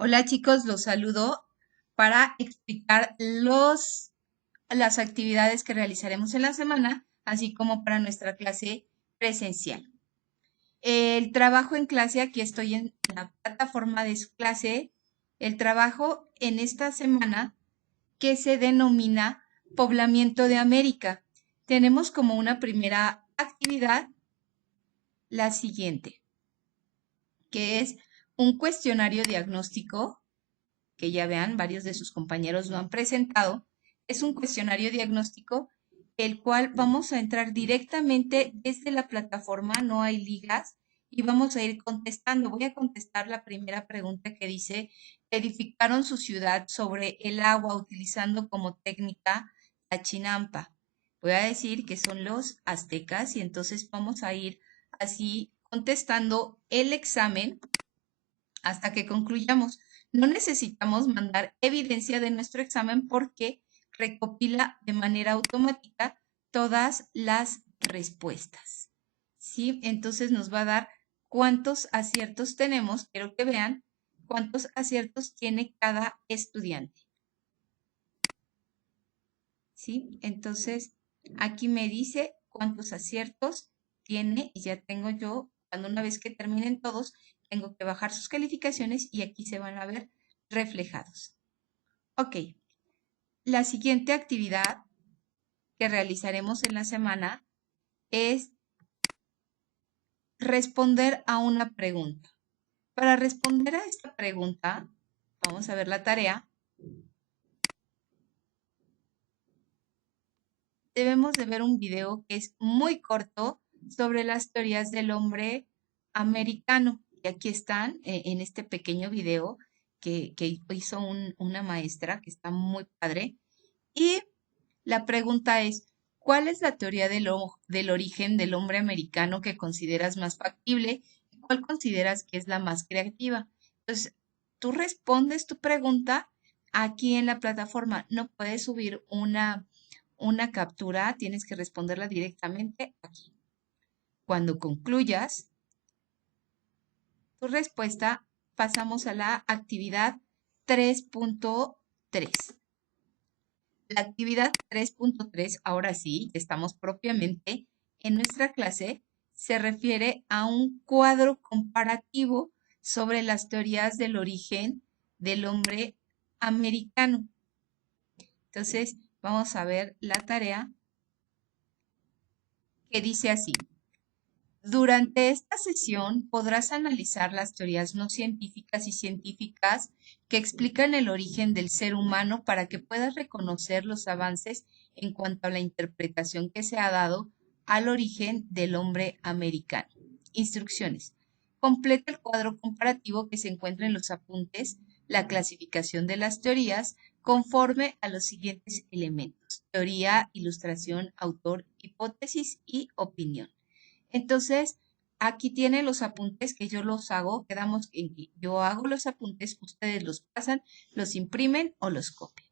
Hola chicos, los saludo para explicar las actividades que realizaremos en la semana, así como para nuestra clase presencial. El trabajo en clase, aquí estoy en la plataforma de su clase, el trabajo en esta semana que se denomina Poblamiento de América. Tenemos como una primera actividad la siguiente, que es un cuestionario diagnóstico que ya vean, varios de sus compañeros lo han presentado, es un cuestionario diagnóstico, el cual vamos a entrar directamente desde la plataforma, no hay ligas, y vamos a ir contestando. Voy a contestar la primera pregunta que dice, edificaron su ciudad sobre el agua utilizando como técnica la chinampa. Voy a decir que son los aztecas y entonces vamos a ir así contestando el examen hasta que concluyamos. No necesitamos mandar evidencia de nuestro examen porque recopila de manera automática todas las respuestas. ¿Sí? Entonces nos va a dar cuántos aciertos tenemos. Quiero que vean cuántos aciertos tiene cada estudiante. ¿Sí? Entonces, aquí me dice cuántos aciertos tiene y ya tengo yo, cuando una vez que terminen todos, tengo que bajar sus calificaciones y aquí se van a ver reflejados. Ok, la siguiente actividad que realizaremos en la semana es responder a una pregunta. Para responder a esta pregunta, vamos a ver la tarea. Debemos de ver un video que es muy corto sobre las teorías del hombre americano. Y aquí están en este pequeño video que hizo una maestra que está muy padre. Y la pregunta es, ¿cuál es la teoría del origen del hombre americano que consideras más factible? ¿Cuál consideras que es la más creativa? Entonces, tú respondes tu pregunta aquí en la plataforma. No puedes subir una captura, tienes que responderla directamente aquí. Cuando concluyas tu respuesta, pasamos a la actividad 3.3. La actividad 3.3, ahora sí, estamos propiamente en nuestra clase, se refiere a un cuadro comparativo sobre las teorías del origen del hombre americano. Entonces, vamos a ver la tarea que dice así. Durante esta sesión podrás analizar las teorías no científicas y científicas que explican el origen del ser humano para que puedas reconocer los avances en cuanto a la interpretación que se ha dado al origen del hombre americano. Instrucciones. Completa el cuadro comparativo que se encuentra en los apuntes, la clasificación de las teorías conforme a los siguientes elementos: teoría, ilustración, autor, hipótesis y opinión. Entonces, aquí tiene los apuntes que yo los hago. Quedamos en que yo hago los apuntes, ustedes los pasan, los imprimen o los copian.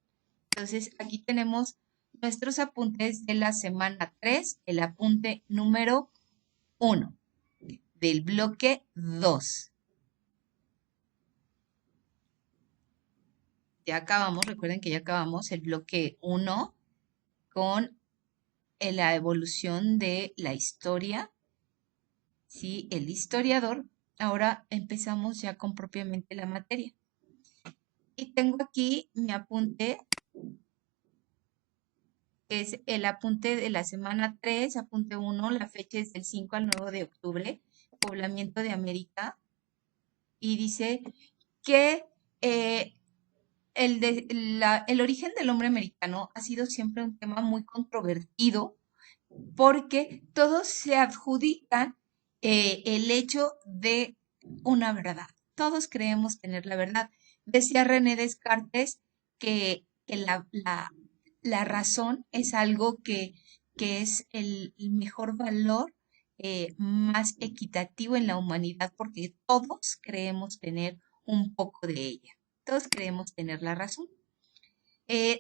Entonces, aquí tenemos nuestros apuntes de la semana 3, el apunte número 1 del bloque 2. Ya acabamos, recuerden que ya acabamos el bloque 1 con la evolución de la historia. Sí, el historiador. Ahora empezamos ya con propiamente la materia. Y tengo aquí mi apunte, que es el apunte de la semana 3, apunte 1, la fecha es del 5 al 9 de octubre, poblamiento de América, y dice que eh, el origen del hombre americano ha sido siempre un tema muy controvertido porque todos se adjudican el hecho de una verdad. Todos creemos tener la verdad. Decía René Descartes que la razón es algo que es el mejor valor más equitativo en la humanidad porque todos creemos tener un poco de ella. Todos creemos tener la razón.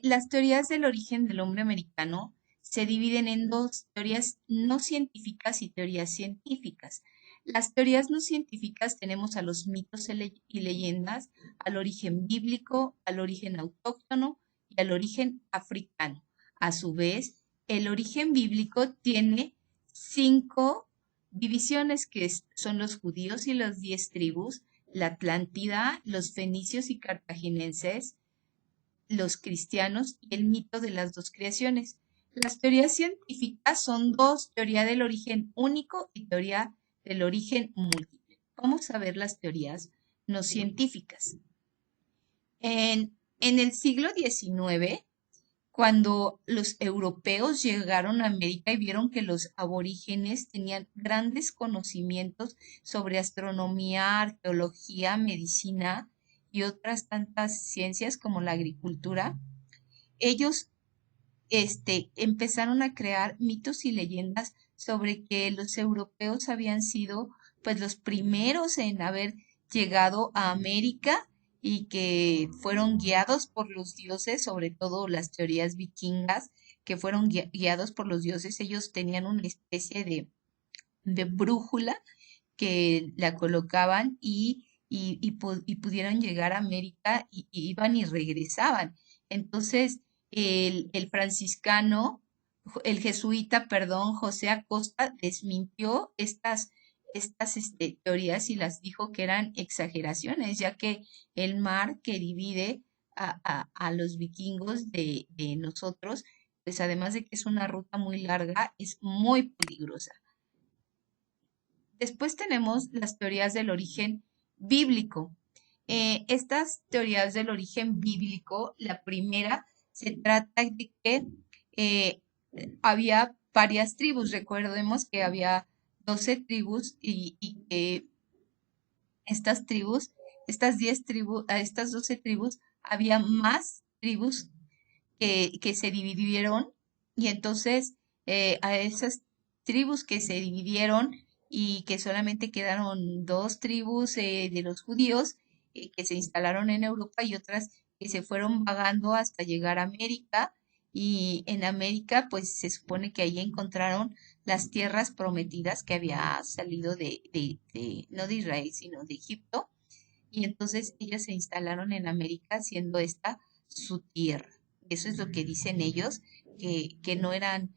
Las teorías del origen del hombre americano se dividen en dos: teorías no científicas y teorías científicas. Las teorías no científicas tenemos a los mitos y leyendas, al origen bíblico, al origen autóctono y al origen africano. A su vez, el origen bíblico tiene 5 divisiones son los judíos y las 10 tribus, la Atlántida, los fenicios y cartagineses, los cristianos y el mito de las dos creaciones. Las teorías científicas son dos, teoría del origen único y teoría del origen múltiple. Vamos a ver las teorías no científicas. En el siglo XIX, cuando los europeos llegaron a América y vieron que los aborígenes tenían grandes conocimientos sobre astronomía, arqueología, medicina y otras tantas ciencias como la agricultura, ellos empezaron a crear mitos y leyendas sobre que los europeos habían sido pues los primeros en haber llegado a América y que fueron guiados por los dioses, sobre todo las teorías vikingas, que fueron guiados por los dioses. Ellos tenían una especie de brújula que la colocaban y pudieron llegar a América y iban y regresaban. Entonces, el franciscano, el jesuita, perdón, José Acosta, desmintió estas teorías y las dijo que eran exageraciones, ya que el mar que divide a los vikingos de nosotros, pues además de que es una ruta muy larga, es muy peligrosa. Después tenemos las teorías del origen bíblico. Estas teorías del origen bíblico, la primera se trata de que eh, había varias tribus. Recordemos que había 12 tribus y que estas tribus, estas 10 tribus, a estas 12 tribus, había más tribus que se dividieron y entonces a esas tribus que se dividieron y que solamente quedaron 2 tribus de los judíos que se instalaron en Europa y otras que se fueron vagando hasta llegar a América y en América pues se supone que ahí encontraron las tierras prometidas que había salido no de Israel sino de Egipto y entonces ellas se instalaron en América siendo esta su tierra. Eso es lo que dicen ellos, que no eran,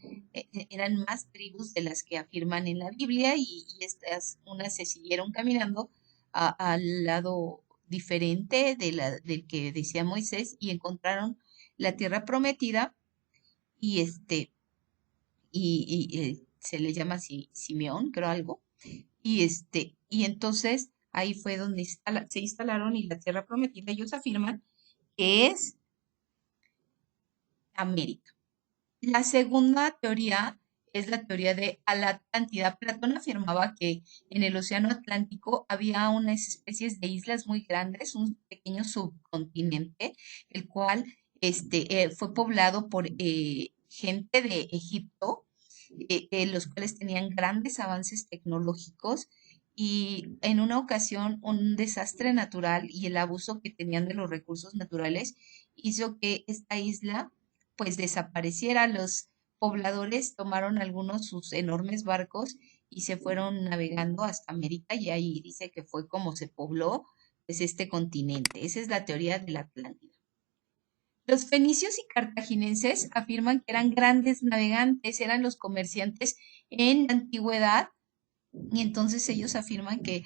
eran más tribus de las que afirman en la Biblia y estas unas se siguieron caminando al lado diferente del que decía Moisés y encontraron la tierra prometida y se le llama así Simeón, creo algo, y entonces ahí fue donde se instalaron y la tierra prometida, ellos afirman que es América. La segunda teoría es la teoría de la Atlántida. Platón afirmaba que en el Océano Atlántico había unas especies de islas muy grandes, un pequeño subcontinente, el cual fue poblado por gente de Egipto, los cuales tenían grandes avances tecnológicos y en una ocasión un desastre natural y el abuso que tenían de los recursos naturales hizo que esta isla pues desapareciera. Los pobladores tomaron algunos sus enormes barcos y se fueron navegando hasta América y ahí dice que fue como se pobló pues este continente. Esa es la teoría de la Atlántida. Los fenicios y cartaginenses afirman que eran grandes navegantes, eran los comerciantes en la antigüedad y entonces ellos afirman que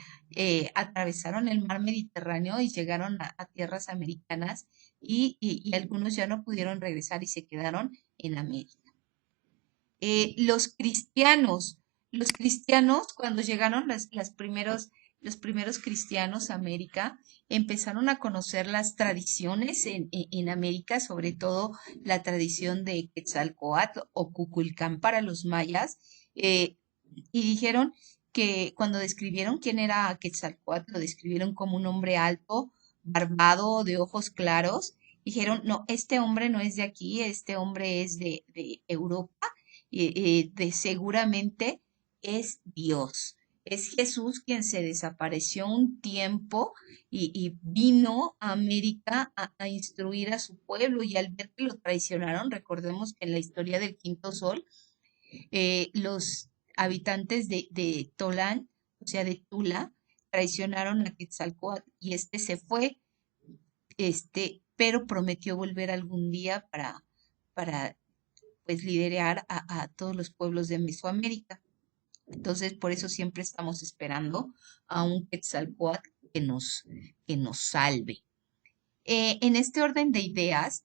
atravesaron el mar Mediterráneo y llegaron a tierras americanas y algunos ya no pudieron regresar y se quedaron en América. Los cristianos, cuando llegaron los primeros cristianos a América, empezaron a conocer las tradiciones en América, sobre todo la tradición de Quetzalcóatl o Cuculcán para los mayas, y dijeron que cuando describieron quién era Quetzalcóatl, lo describieron como un hombre alto, barbado, de ojos claros. Dijeron, no, este hombre no es de aquí, este hombre es de Europa, seguramente es Dios. Es Jesús quien se desapareció un tiempo y vino a América a instruir a su pueblo y al ver que lo traicionaron, recordemos que en la historia del Quinto Sol, los habitantes de Tolán o sea, de Tula, traicionaron a Quetzalcóatl y este se fue, pero prometió volver algún día para pues liderar a todos los pueblos de Mesoamérica. Entonces, por eso siempre estamos esperando a un Quetzalcóatl que nos salve. En este orden de ideas,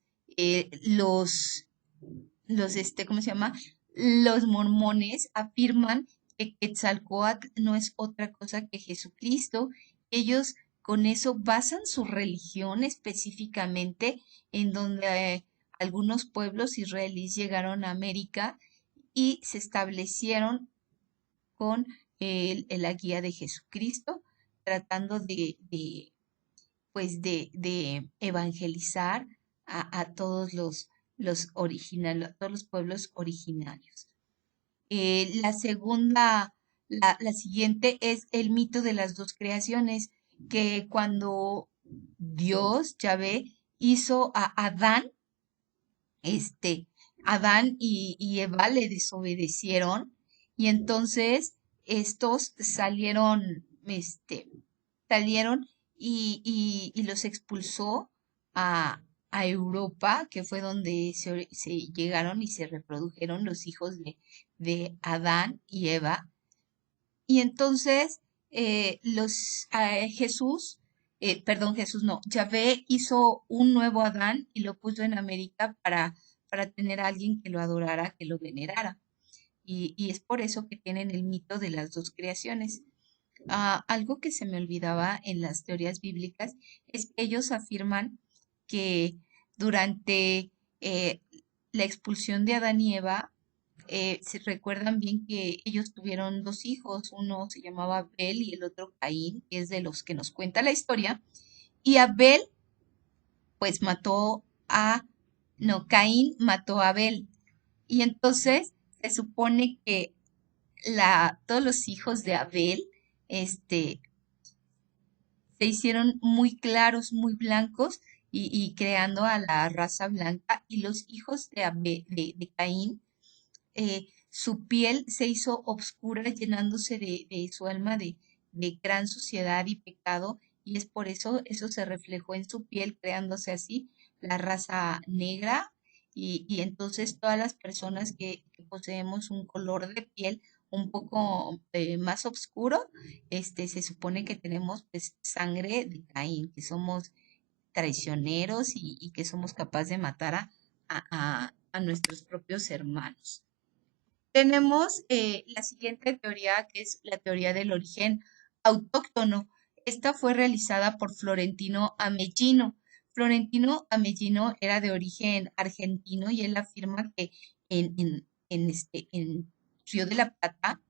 ¿cómo se llama? Los mormones afirman que Quetzalcóatl no es otra cosa que Jesucristo. Ellos con eso basan su religión específicamente en donde algunos pueblos israelíes llegaron a América y se establecieron con la guía de Jesucristo, tratando de evangelizar a todos a todos los pueblos originarios. La siguiente es el mito de las dos creaciones, que cuando Dios, Yahvé, hizo a Adán, este, Adán y Eva le desobedecieron y entonces estos salieron y los expulsó a, a Europa, que fue donde se llegaron y se reprodujeron los hijos de Adán y Eva. Y entonces Jesús no, Yahvé hizo un nuevo Adán y lo puso en América para tener a alguien que lo adorara, que lo venerara. Y es por eso que tienen el mito de las dos creaciones. Algo que se me olvidaba en las teorías bíblicas es que ellos afirman que durante eh, la expulsión de Adán y Eva, se recuerdan bien que ellos tuvieron dos hijos, uno se llamaba Abel y el otro Caín, que es de los que nos cuenta la historia, y Abel pues Caín mató a Abel, y entonces se supone que todos los hijos de Abel, este, se hicieron muy claros, muy blancos, y creando a la raza blanca, y los hijos de Caín, su piel se hizo oscura, llenándose de su alma de gran suciedad y pecado, y es por eso se reflejó en su piel, creándose así la raza negra, y entonces todas las personas que poseemos un color de piel un poco más oscuro, se supone que tenemos pues sangre de Caín, que somos traicioneros y que somos capaces de matar a nuestros propios hermanos. Tenemos la siguiente teoría, que es la teoría del origen autóctono. Esta fue realizada por Florentino Amellino. Florentino Amellino era de origen argentino y él afirma que en Río de la Plata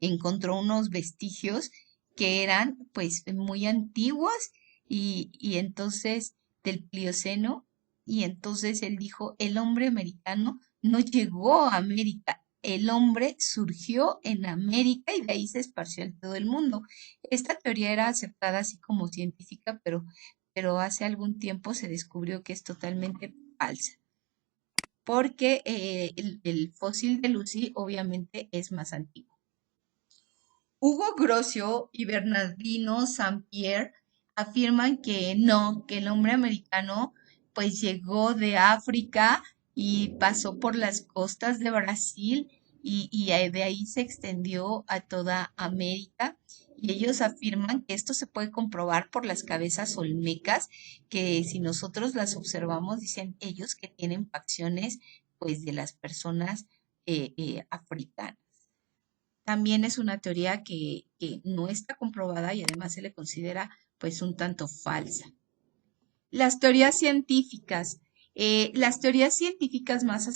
encontró unos vestigios que eran pues muy antiguos y entonces del Plioceno, y entonces él dijo, el hombre americano no llegó a América, el hombre surgió en América y de ahí se esparció en todo el mundo. Esta teoría era aceptada así como científica, pero hace algún tiempo se descubrió que es totalmente falsa, porque el fósil de Lucy obviamente es más antiguo. Hugo Grocio y Bernardino Saint-Pierre afirman que no, que el hombre americano pues llegó de África y pasó por las costas de Brasil y de ahí se extendió a toda América. Y ellos afirman que esto se puede comprobar por las cabezas olmecas, que si nosotros las observamos, dicen ellos que tienen facciones pues de las personas africanas. También es una teoría que no está comprobada y además se le considera pues un tanto falsa. Las teorías científicas. Las teorías científicas más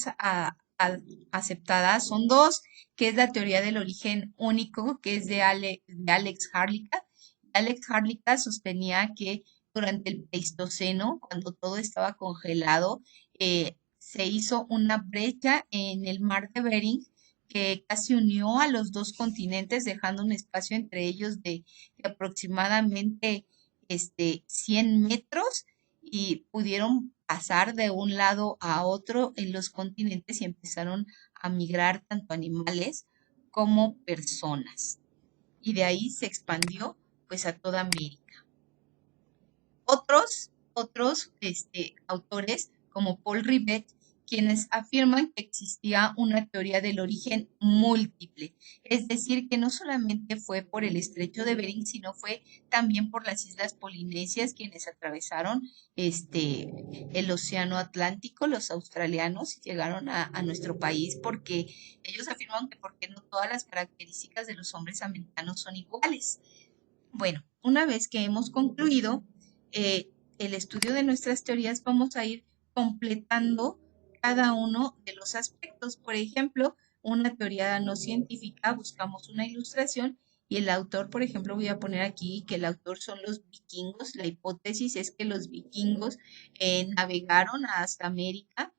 aceptadas son dos, que es la teoría del origen único, que es de Alex Harlicka. Alex Harlicka sostenía que durante el Pleistoceno, cuando todo estaba congelado, se hizo una brecha en el mar de Bering que casi unió a los dos continentes, dejando un espacio entre ellos de aproximadamente 100 metros, y pudieron pasar de un lado a otro en los continentes y empezaron a migrar tanto animales como personas. y de ahí se expandió pues a toda América. Otros autores, como Paul Rivet, quienes afirman que existía una teoría del origen múltiple, es decir, que no solamente fue por el estrecho de Bering, sino fue también por las islas polinesias quienes atravesaron el océano Atlántico, los australianos, y llegaron a nuestro país, porque ellos afirman que porque no todas las características de los hombres americanos son iguales. Bueno, una vez que hemos concluido eh, el estudio de nuestras teorías, vamos a ir completando cada uno de los aspectos. Por ejemplo, una teoría no científica, buscamos una ilustración y el autor, por ejemplo, voy a poner aquí que el autor son los vikingos. La hipótesis es que los vikingos navegaron hasta América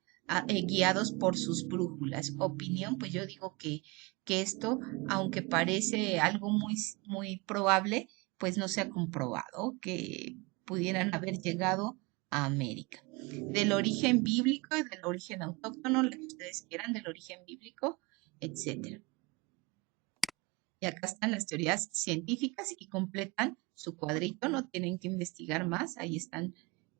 guiados por sus brújulas. Opinión, pues yo digo que esto, aunque parece algo muy probable, pues no se ha comprobado que pudieran haber llegado a América. Del origen bíblico y del origen autóctono, lo que ustedes quieran, del origen bíblico, etcétera. Y acá están las teorías científicas y completan su cuadrito, no tienen que investigar más, ahí están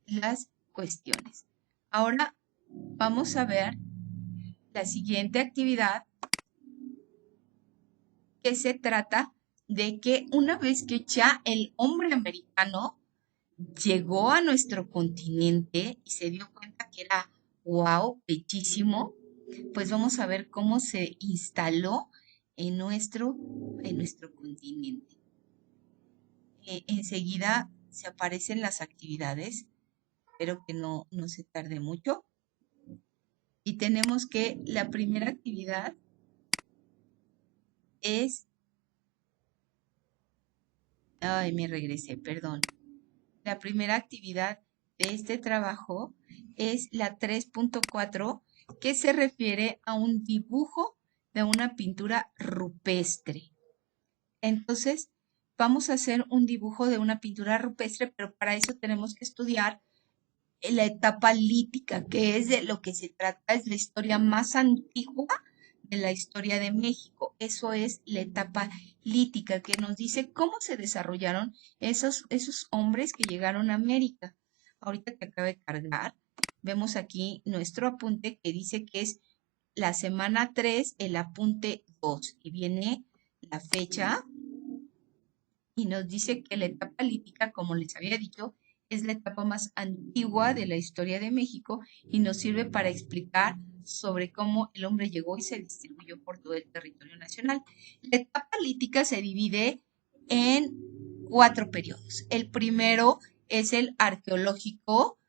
las cuestiones. Ahora vamos a ver la siguiente actividad, que se trata de que una vez que ya el hombre americano llegó a nuestro continente y se dio cuenta que era, wow, bellísimo, pues vamos a ver cómo se instaló en nuestro continente. Enseguida se aparecen las actividades, espero que no se tarde mucho. Y tenemos que la primera actividad es, ay, me regresé, perdón. La primera actividad de este trabajo es la 3.4, que se refiere a un dibujo de una pintura rupestre. Entonces, vamos a hacer un dibujo de una pintura rupestre, pero para eso tenemos que estudiar la etapa lítica, que es de lo que se trata, es la historia más antigua de la historia de México. Eso es la etapa lítica, que nos dice cómo se desarrollaron esos hombres que llegaron a América. Ahorita que acaba de cargar, vemos aquí nuestro apunte que dice que es la semana 3, el apunte 2, y viene la fecha y nos dice que la etapa lítica, como les había dicho, es la etapa más antigua de la historia de México y nos sirve para explicar sobre cómo el hombre llegó y se distribuyó por todo el territorio nacional. La etapa lítica se divide en 4 periodos. El primero es el arqueológico,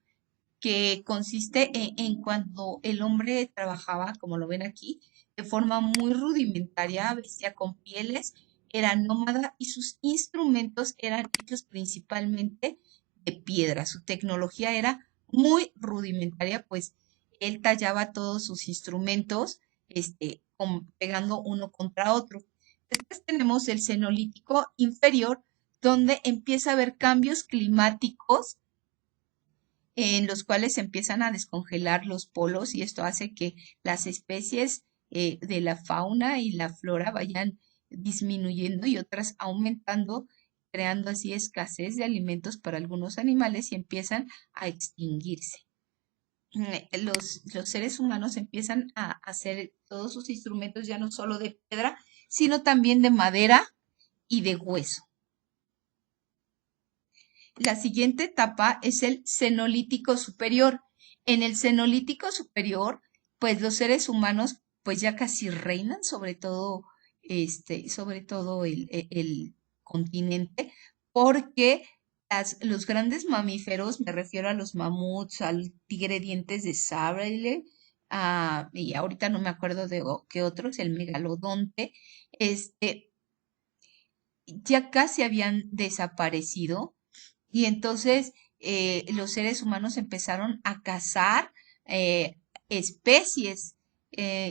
que consiste en cuando el hombre trabajaba, como lo ven aquí, de forma muy rudimentaria, vestía con pieles, era nómada y sus instrumentos eran hechos principalmente de piedra. Su tecnología era muy rudimentaria, pues él tallaba todos sus instrumentos, pegando uno contra otro. Después tenemos el Cenolítico inferior, donde empieza a haber cambios climáticos en los cuales se empiezan a descongelar los polos y esto hace que las especies de la fauna y la flora vayan disminuyendo y otras aumentando, creando así escasez de alimentos para algunos animales y empiezan a extinguirse. Los seres humanos empiezan a hacer todos sus instrumentos ya no solo de piedra, sino también de madera y de hueso. La siguiente etapa es el Cenolítico superior. En el Cenolítico superior, pues los seres humanos pues ya casi reinan sobre todo el continente, porque los grandes mamíferos, me refiero a los mamuts, al tigre dientes de sable, y ahorita no me acuerdo de qué otros, el megalodonte, ya casi habían desaparecido y entonces los seres humanos empezaron a cazar eh, especies.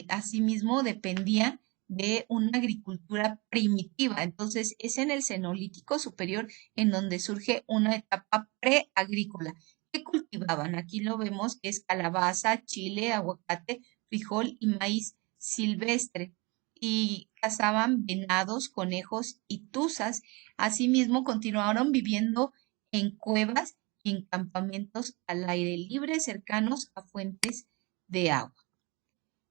Asimismo, dependían de una agricultura primitiva. Entonces, es en el Cenolítico superior en donde surge una etapa preagrícola. ¿Qué cultivaban? Aquí lo vemos que es calabaza, chile, aguacate, frijol y maíz silvestre. y cazaban venados, conejos y tuzas. Asimismo, continuaron viviendo en cuevas y en campamentos al aire libre cercanos a fuentes de agua.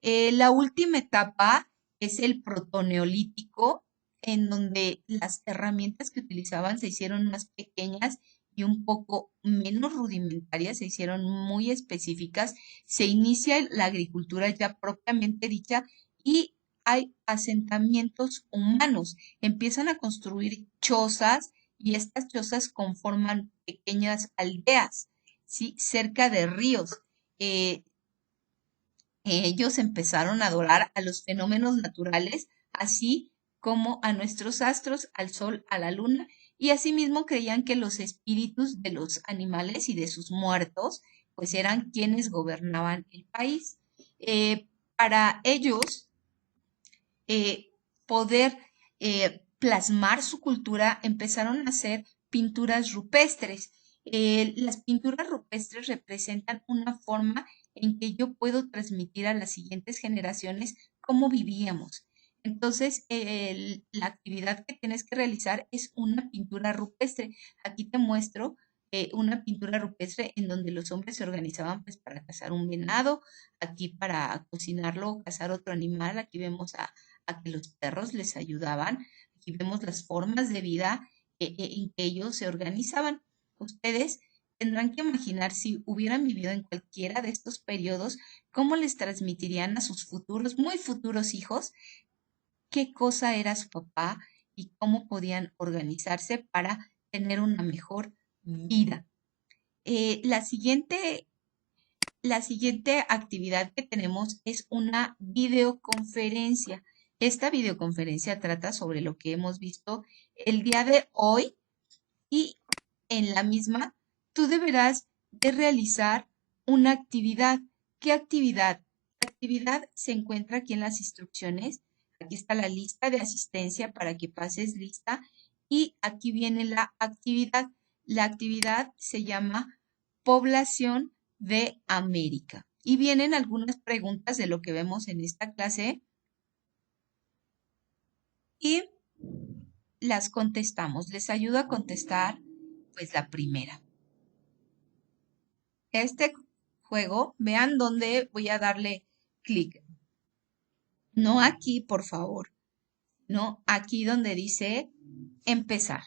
La última etapa es el protoneolítico, en donde las herramientas que utilizaban se hicieron más pequeñas y un poco menos rudimentarias, se hicieron muy específicas. Se inicia la agricultura ya propiamente dicha y hay asentamientos humanos. Empiezan a construir chozas y estas chozas conforman pequeñas aldeas, ¿sí? Cerca de ríos. Eh, Ellos empezaron a adorar a los fenómenos naturales, así como a nuestros astros, al sol, a la luna, y asimismo creían que los espíritus de los animales y de sus muertos, pues eran quienes gobernaban el país. Para ellos, eh, poder plasmar su cultura, empezaron a hacer pinturas rupestres. Las pinturas rupestres representan una forma en que yo puedo transmitir a las siguientes generaciones cómo vivíamos. Entonces, la actividad que tienes que realizar es una pintura rupestre. Aquí te muestro una pintura rupestre en donde los hombres se organizaban pues para cazar un venado, aquí para cocinarlo o cazar otro animal. Aquí vemos a que los perros les ayudaban. Aquí vemos las formas de vida en que ellos se organizaban. Ustedes tendrán que imaginar si hubieran vivido en cualquiera de estos periodos, cómo les transmitirían a sus futuros, muy futuros hijos, qué cosa era su papá y cómo podían organizarse para tener una mejor vida. La siguiente actividad que tenemos es una videoconferencia. Esta videoconferencia trata sobre lo que hemos visto el día de hoy y en la misma tú deberás de realizar una actividad. ¿Qué actividad? La actividad se encuentra aquí en las instrucciones. Aquí está la lista de asistencia para que pases lista y aquí viene la actividad. La actividad se llama Población de América. Y vienen algunas preguntas de lo que vemos en esta clase y las contestamos. Les ayudo a contestar pues la primera. Este juego, vean dónde voy a darle clic. No aquí, por favor. No aquí donde dice empezar.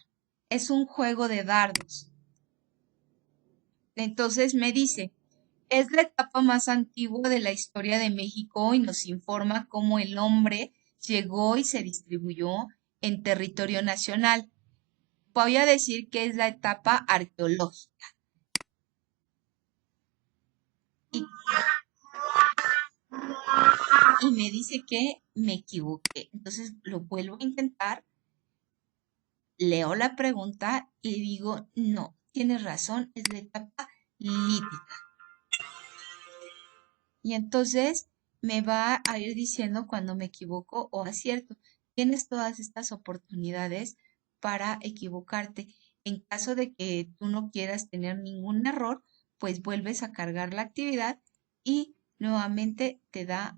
Es un juego de dardos. Entonces me dice, es la etapa más antigua de la historia de México y nos informa cómo el hombre llegó y se distribuyó en territorio nacional. Voy a decir que es la etapa arqueológica. Y, y me dice que me equivoqué. Entonces lo vuelvo a intentar, leo la pregunta y digo, no, tienes razón, es la etapa lítica. Y entonces me va a ir diciendo cuando me equivoco o acierto. Tienes todas estas oportunidades para equivocarte. En caso de que tú no quieras tener ningún error, pues vuelves a cargar la actividad y nuevamente te da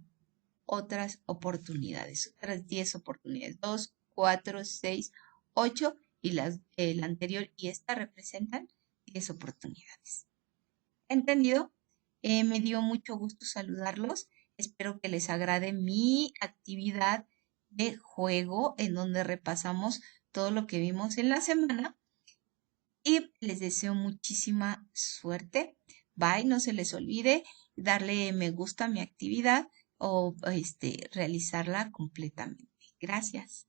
otras oportunidades, otras 10 oportunidades, 2, 4, 6, 8 y la anterior y esta representan 10 oportunidades. ¿Entendido? Me dio mucho gusto saludarlos. Espero que les agrade mi actividad de juego en donde repasamos todo lo que vimos en la semana y les deseo muchísima suerte. Bye, no se les olvide darle me gusta a mi actividad o realizarla completamente. Gracias.